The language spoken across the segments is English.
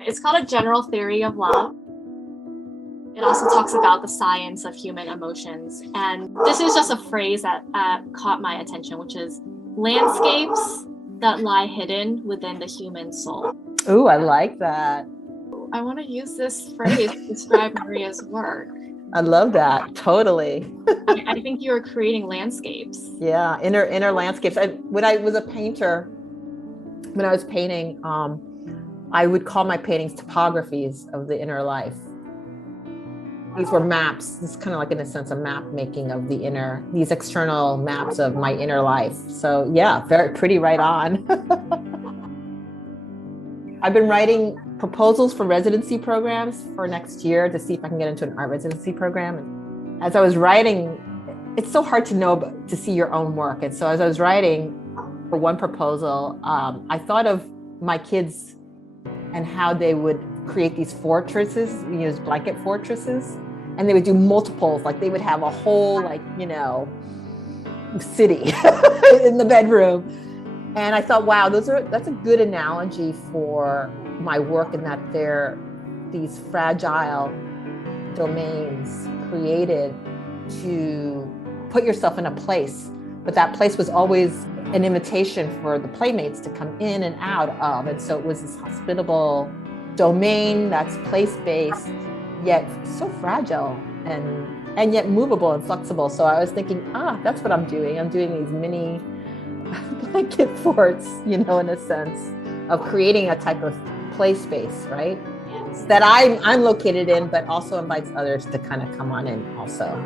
It's called A General Theory of Love. It also talks about the science of human emotions. And this is just a phrase that caught my attention, which is landscapes that lie hidden within the human soul. Ooh, I like that. I want to use this phrase to describe Maria's work. I love that. Totally. I think you are creating landscapes. Yeah, inner landscapes. When I was a painter, when I was painting, I would call my paintings topographies of the inner life. These were maps. It's kind of like, in a sense, a map making of these external maps of my inner life. So yeah, very pretty right on. I've been writing proposals for residency programs for next year to see if I can get into an art residency program. And as I was writing, it's so hard to see your own work. And so as I was writing for one proposal, I thought of my kids and how they would create these fortresses, use blanket fortresses, and they would do multiples, like they would have a whole, city in the bedroom. And I thought, wow, that's a good analogy for my work, in that they're these fragile domains created to put yourself in a place. But that place was always an invitation for the playmates to come in and out of. And so it was this hospitable domain that's place-based, yet so fragile and yet movable and flexible. So I was thinking, that's what I'm doing. I'm doing these mini blanket forts, in a sense of creating a type of play space, right? Yes. That I'm located in, but also invites others to kind of come on in also.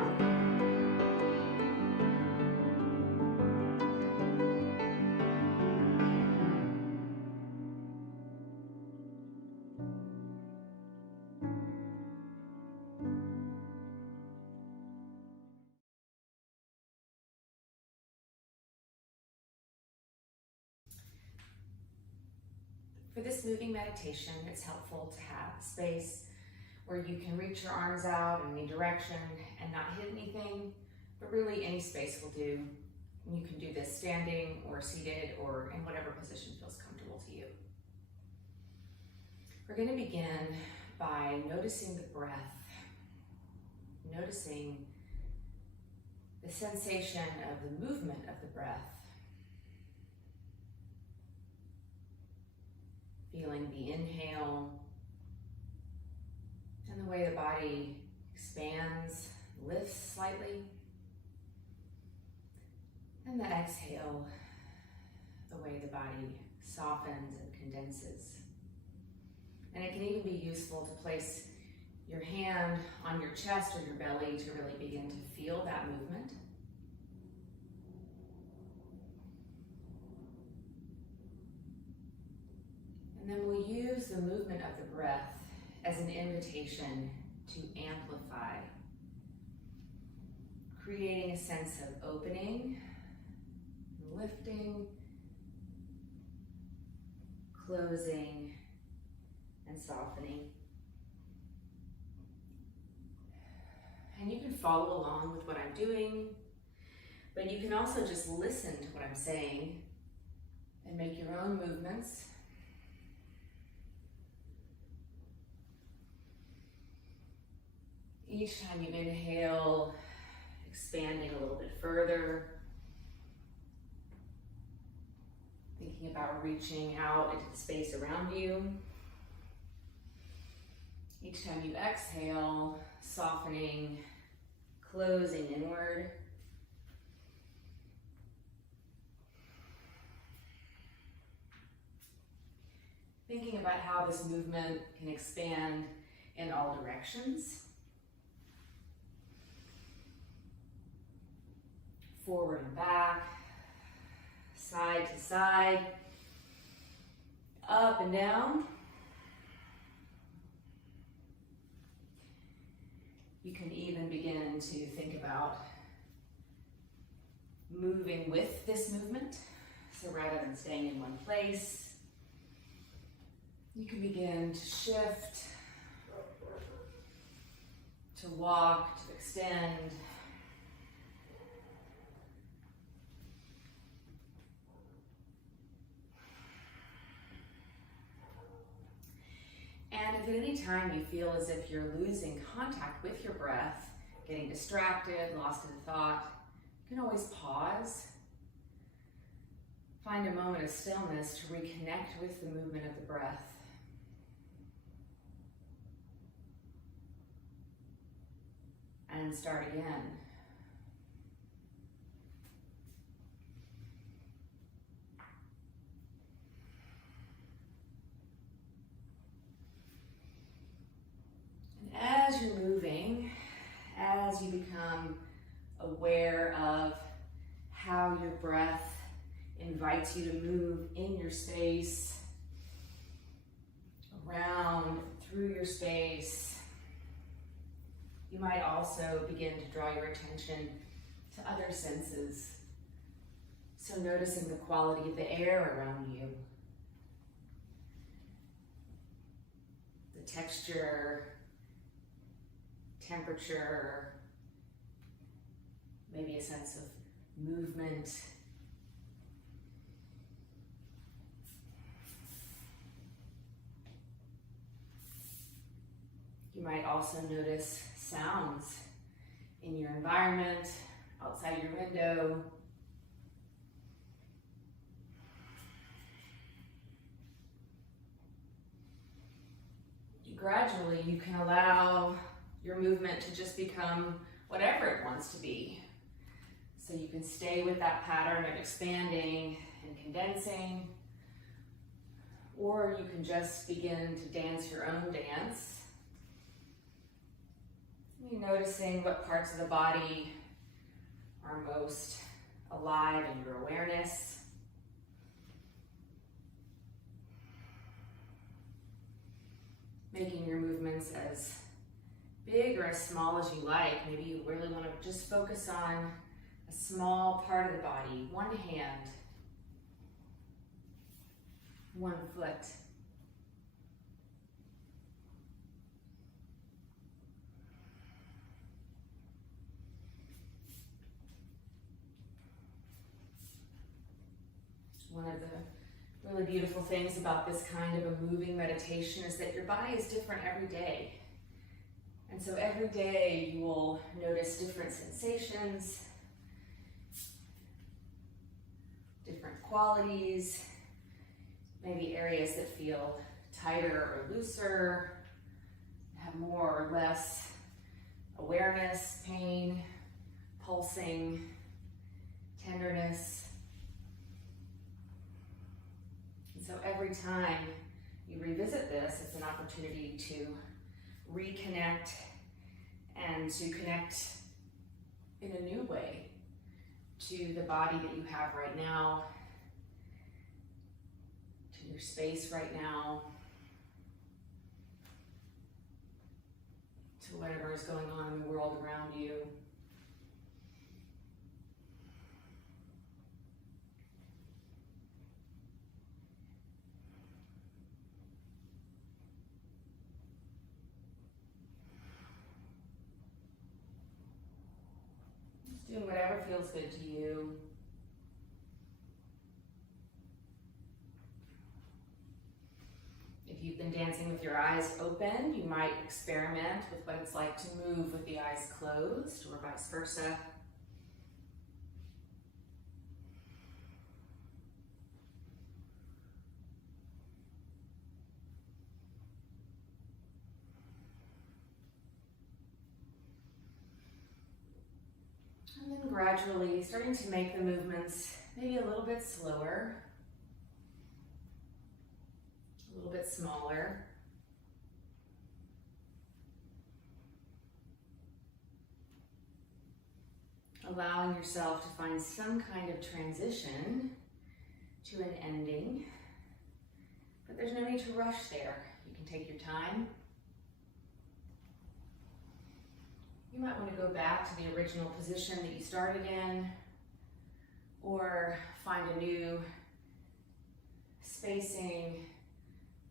For this moving meditation, it's helpful to have a space where you can reach your arms out in any direction and not hit anything, but really any space will do. You can do this standing or seated or in whatever position feels comfortable to you. We're going to begin by noticing the breath, noticing the sensation of the movement of the breath, feeling the inhale and the way the body expands, lifts slightly, and the exhale, the way the body softens and condenses. And it can even be useful to place your hand on your chest or your belly to really begin to feel that movement. And then we'll use the movement of the breath as an invitation to amplify, creating a sense of opening, lifting, closing, and softening. And you can follow along with what I'm doing, but you can also just listen to what I'm saying and make your own movements. Each time you inhale, expanding a little bit further, thinking about reaching out into the space around you. Each time you exhale, softening, closing inward. Thinking about how this movement can expand in all directions. Forward and back, side to side, up and down. You can even begin to think about moving with this movement. So rather than staying in one place, you can begin to shift, to walk, to extend. time you feel as if you're losing contact with your breath, getting distracted, lost in thought, you can always pause. Find a moment of stillness to reconnect with the movement of the breath. And start again. And as you're moving, as you become aware of how your breath invites you to move in your space, around, through your space, you might also begin to draw your attention to other senses. So noticing the quality of the air around you, the texture, temperature, maybe a sense of movement. You might also notice sounds in your environment, outside your window. Gradually, you can allow your movement to just become whatever it wants to be. So you can stay with that pattern of expanding and condensing, or you can just begin to dance your own dance. You're noticing what parts of the body are most alive in your awareness. Making your movements as big or as small as you like. Maybe you really want to just focus on a small part of the body, one hand, one foot. One of the really beautiful things about this kind of a moving meditation is that your body is different every day. And so every day you will notice different sensations, different qualities, maybe areas that feel tighter or looser, have more or less awareness, pain, pulsing, tenderness. And so every time you revisit this, it's an opportunity to reconnect and to connect in a new way to the body that you have right now, to your space right now, to whatever is going on in the world around you. Doing whatever feels good to you. If you've been dancing with your eyes open, you might experiment with what it's like to move with the eyes closed, or vice versa. And then gradually starting to make the movements maybe a little bit slower, a little bit smaller. Allowing yourself to find some kind of transition to an ending, but there's no need to rush there. You can take your time. You might want to go back to the original position that you started in, or find a new spacing,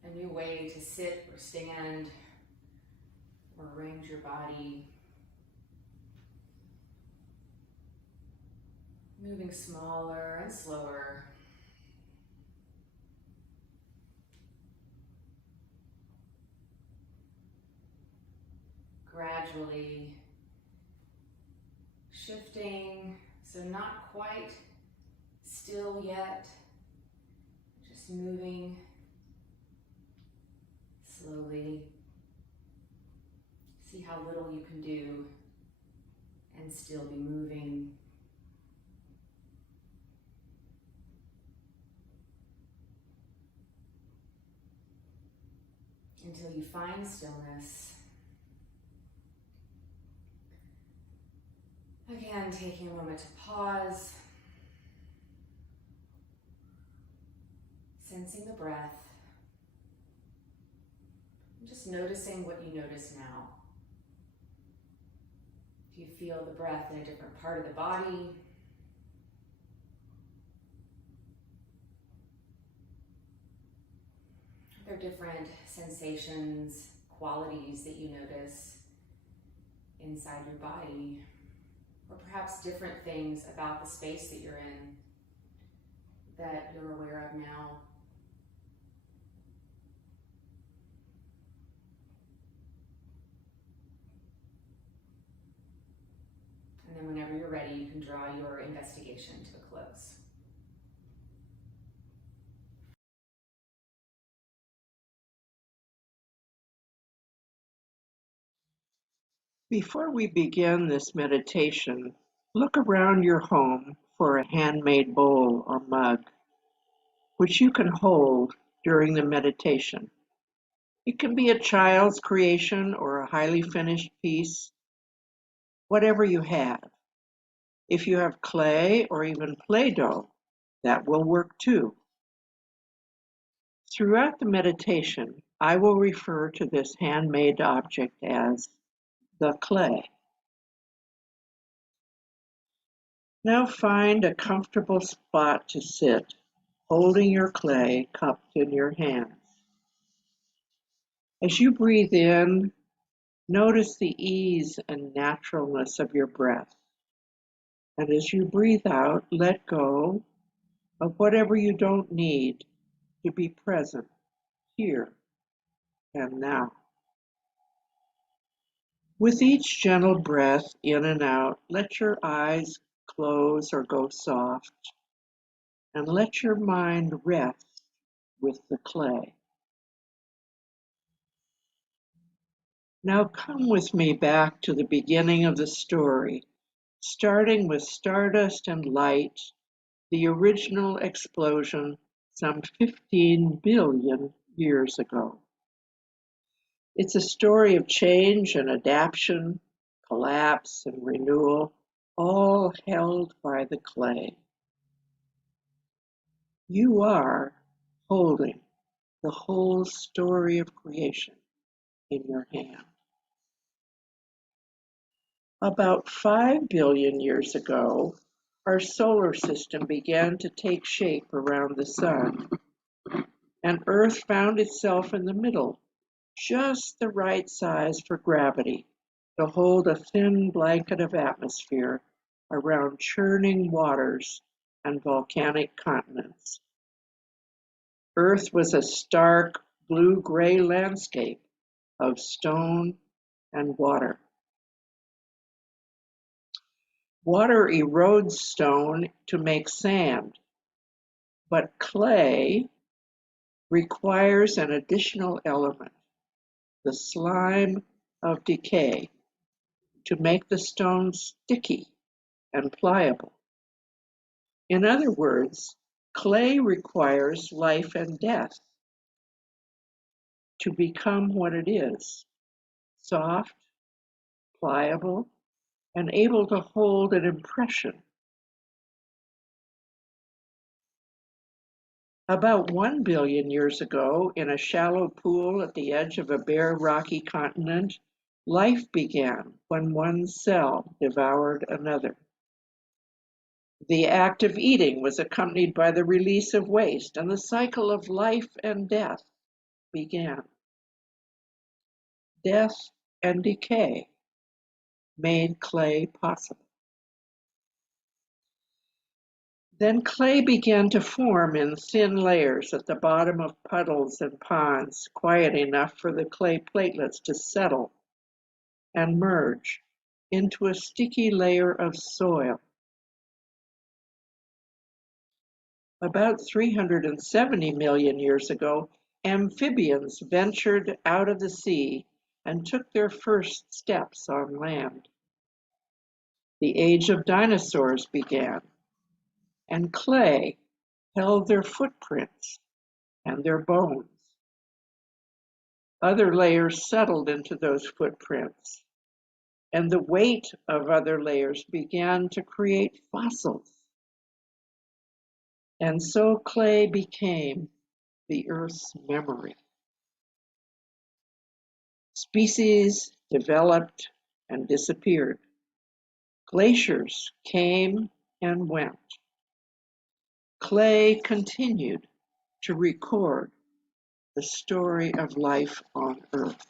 a new way to sit or stand, or arrange your body. Moving smaller and slower. gradually shifting, so not quite still yet, just moving slowly. See how little you can do and still be moving. Until you find stillness. Again, taking a moment to pause, sensing the breath, and just noticing what you notice now. Do you feel the breath in a different part of the body? Are there different sensations, qualities that you notice inside your body? Or perhaps different things about the space that you're in that you're aware of now? And then whenever you're ready, you can draw your investigation to a close. Before we begin this meditation, look around your home for a handmade bowl or mug, which you can hold during the meditation. It can be a child's creation or a highly finished piece, whatever you have. If you have clay or even Play-Doh, that will work too. Throughout the meditation, I will refer to this handmade object as the clay. Now find a comfortable spot to sit, holding your clay cupped in your hands. As you breathe in, notice the ease and naturalness of your breath. And as you breathe out, let go of whatever you don't need to be present here and now. With each gentle breath in and out, let your eyes close or go soft, and let your mind rest with the clay. Now come with me back to the beginning of the story, starting with stardust and light, the original explosion some 15 billion years ago. It's a story of change and adaptation, collapse and renewal, all held by the clay. You are holding the whole story of creation in your hand. About 5 billion years ago, our solar system began to take shape around the sun, and Earth found itself in the middle, just the right size for gravity to hold a thin blanket of atmosphere around churning waters and volcanic continents. Earth was a stark blue-gray landscape of stone and water. Water erodes stone to make sand, but clay requires an additional element, the slime of decay, to make the stone sticky and pliable. In other words, clay requires life and death to become what it is, soft, pliable, and able to hold an impression. About 1 billion years ago, in a shallow pool at the edge of a bare rocky continent, life began when one cell devoured another. The act of eating was accompanied by the release of waste, and the cycle of life and death began. Death and decay made clay possible. Then clay began to form in thin layers at the bottom of puddles and ponds, quiet enough for the clay platelets to settle and merge into a sticky layer of soil. About 370 million years ago, amphibians ventured out of the sea and took their first steps on land. The age of dinosaurs began, and clay held their footprints and their bones. Other layers settled into those footprints, and the weight of other layers began to create fossils. And so clay became the Earth's memory. Species developed and disappeared. Glaciers came and went. Clay continued to record the story of life on Earth.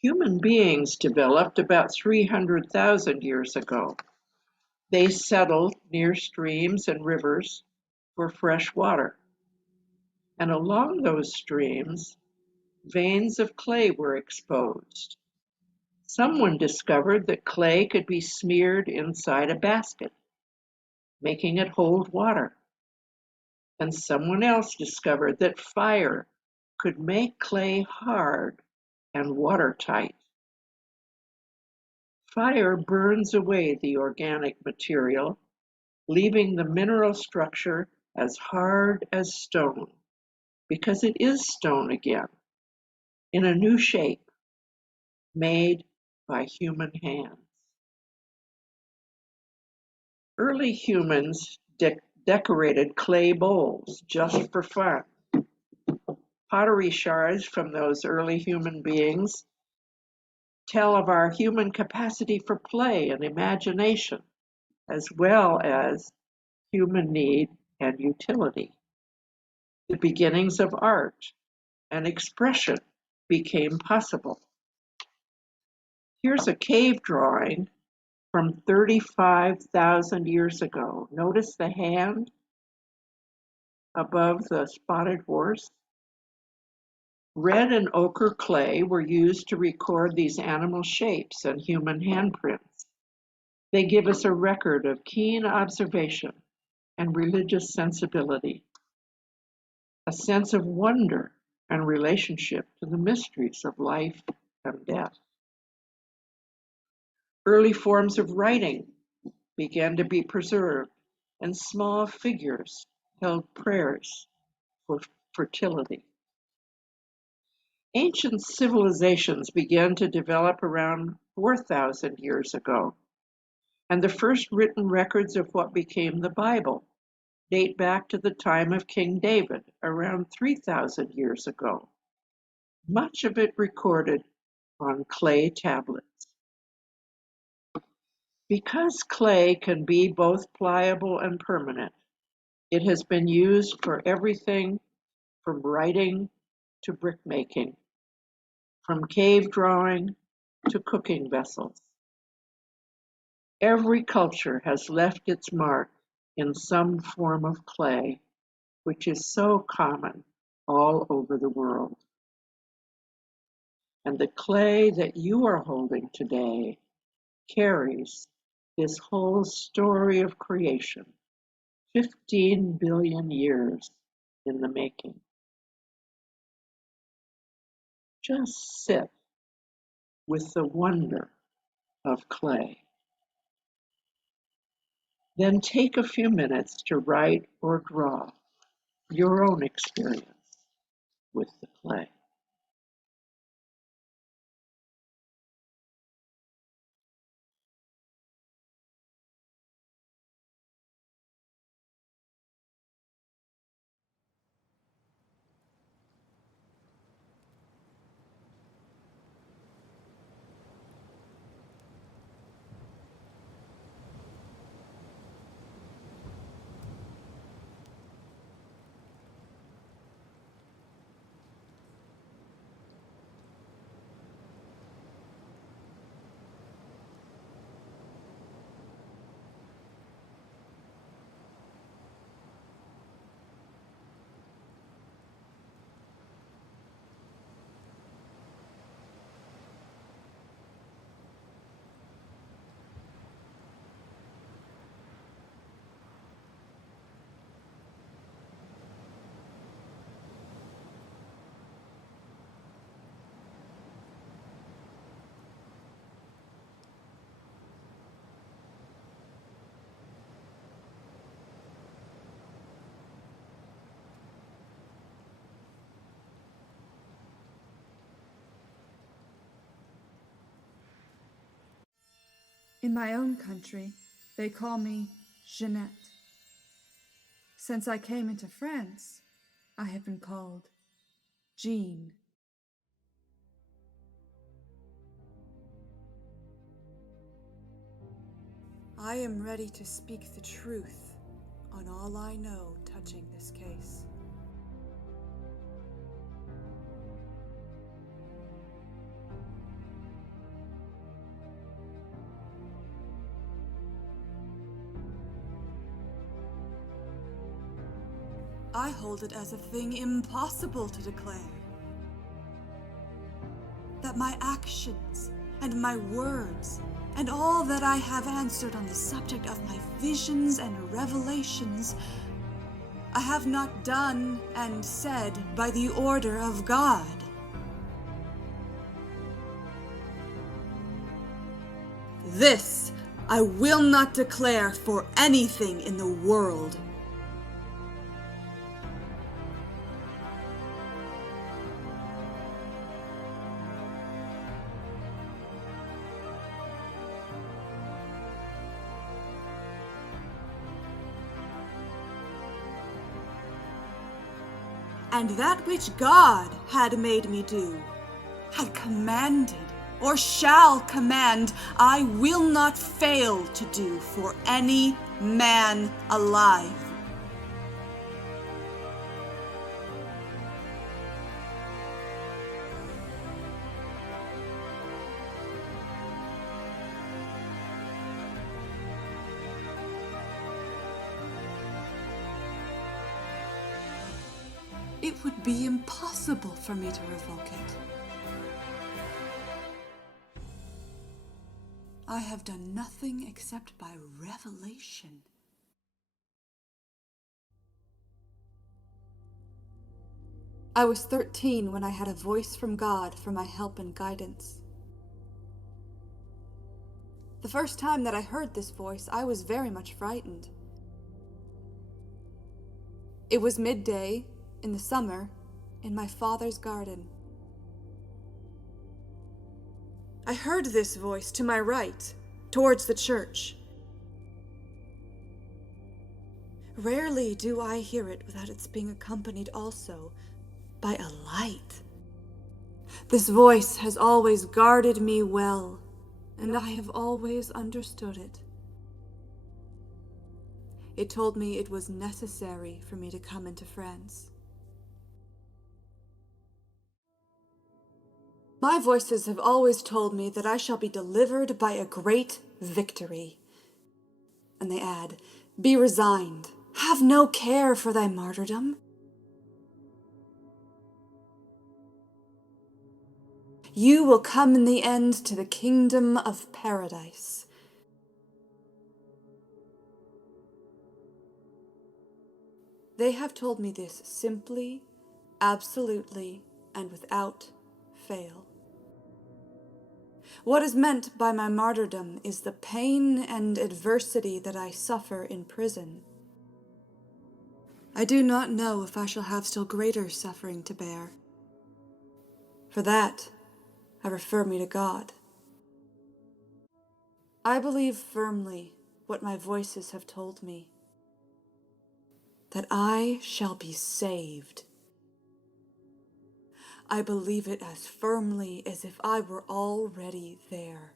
Human beings developed about 300,000 years ago. They settled near streams and rivers for fresh water. And along those streams, veins of clay were exposed. Someone discovered that clay could be smeared inside a basket, making it hold water. And someone else discovered that fire could make clay hard and watertight. Fire burns away the organic material, leaving the mineral structure as hard as stone, because it is stone again, in a new shape, made by human hands. Early humans decorated clay bowls just for fun. Pottery shards from those early human beings tell of our human capacity for play and imagination, as well as human need and utility. The beginnings of art and expression became possible. Here's a cave drawing from 35,000 years ago. Notice the hand above the spotted horse. Red and ochre clay were used to record these animal shapes and human handprints. They give us a record of keen observation and religious sensibility, a sense of wonder and relationship to the mysteries of life and death. Early forms of writing began to be preserved, and small figures held prayers for fertility. Ancient civilizations began to develop around 4,000 years ago, and the first written records of what became the Bible date back to the time of King David, around 3,000 years ago. Much of it recorded on clay tablets. Because clay can be both pliable and permanent, it has been used for everything from writing to brickmaking, from cave drawing to cooking vessels. Every culture has left its mark in some form of clay, which is so common all over the world. And the clay that you are holding today carries this whole story of creation, 15 billion years in the making. Just sit with the wonder of clay. Then take a few minutes to write or draw your own experience with the clay. In my own country, they call me Jeanette. Since I came into France, I have been called Jean. I am ready to speak the truth on all I know touching this case. I hold it as a thing impossible to declare. That my actions and my words and all that I have answered on the subject of my visions and revelations, I have not done and said by the order of God. This I will not declare for anything in the world. And that which God had made me do, had commanded, or shall command, I will not fail to do for any man alive. It would be impossible for me to revoke it. I have done nothing except by revelation. I was 13 when I had a voice from God for my help and guidance. The first time that I heard this voice, I was very much frightened. It was midday, in the summer, in my father's garden. I heard this voice to my right, towards the church. Rarely do I hear it without its being accompanied also by a light. This voice has always guarded me well, and I have always understood it. It told me it was necessary for me to come into France. My voices have always told me that I shall be delivered by a great victory. And they add, "Be resigned. Have no care for thy martyrdom. You will come in the end to the kingdom of paradise." They have told me this simply, absolutely, and without fail. What is meant by my martyrdom is the pain and adversity that I suffer in prison. I do not know if I shall have still greater suffering to bear. For that, I refer me to God. I believe firmly what my voices have told me, that I shall be saved. I believe it as firmly as if I were already there.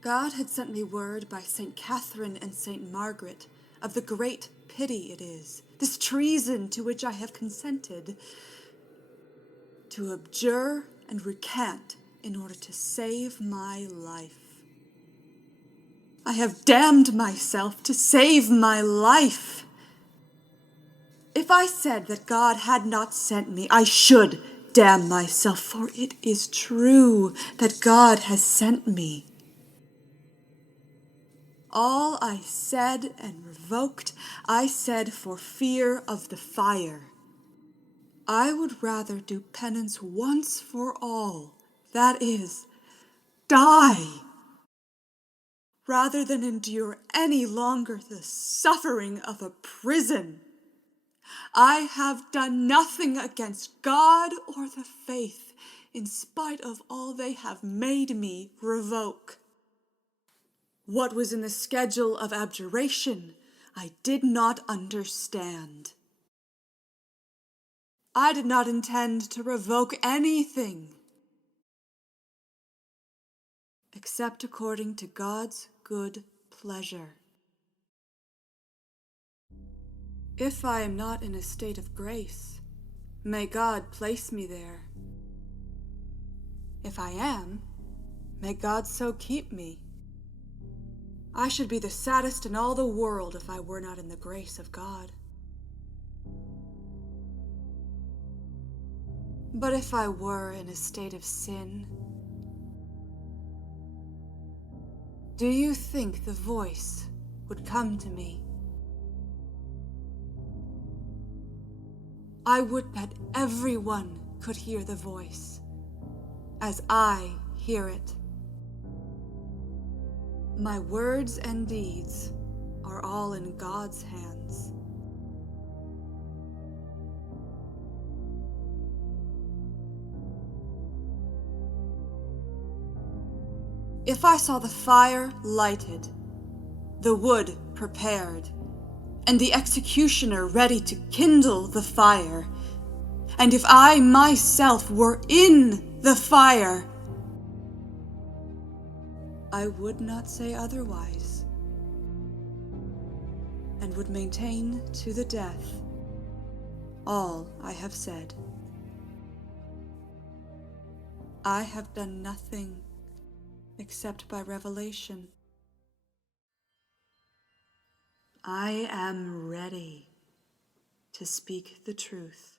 God had sent me word by St. Catherine and St. Margaret of the great pity it is, this treason to which I have consented, to abjure and recant in order to save my life. I have damned myself to save my life. If I said that God had not sent me, I should damn myself, for it is true that God has sent me. All I said and revoked, I said for fear of the fire. I would rather do penance once for all, that is, die, rather than endure any longer the suffering of a prison. I have done nothing against God or the faith, in spite of all they have made me revoke. What was in the schedule of abjuration, I did not understand. I did not intend to revoke anything, except according to God's good pleasure. If I am not in a state of grace, may God place me there. If I am, may God so keep me. I should be the saddest in all the world if I were not in the grace of God. But if I were in a state of sin, do you think the voice would come to me? I would that everyone could hear the voice, as I hear it. My words and deeds are all in God's hands. If I saw the fire lighted, the wood prepared, and the executioner ready to kindle the fire, and if I myself were in the fire, I would not say otherwise, and would maintain to the death all I have said. I have done nothing except by revelation. I am ready to speak the truth.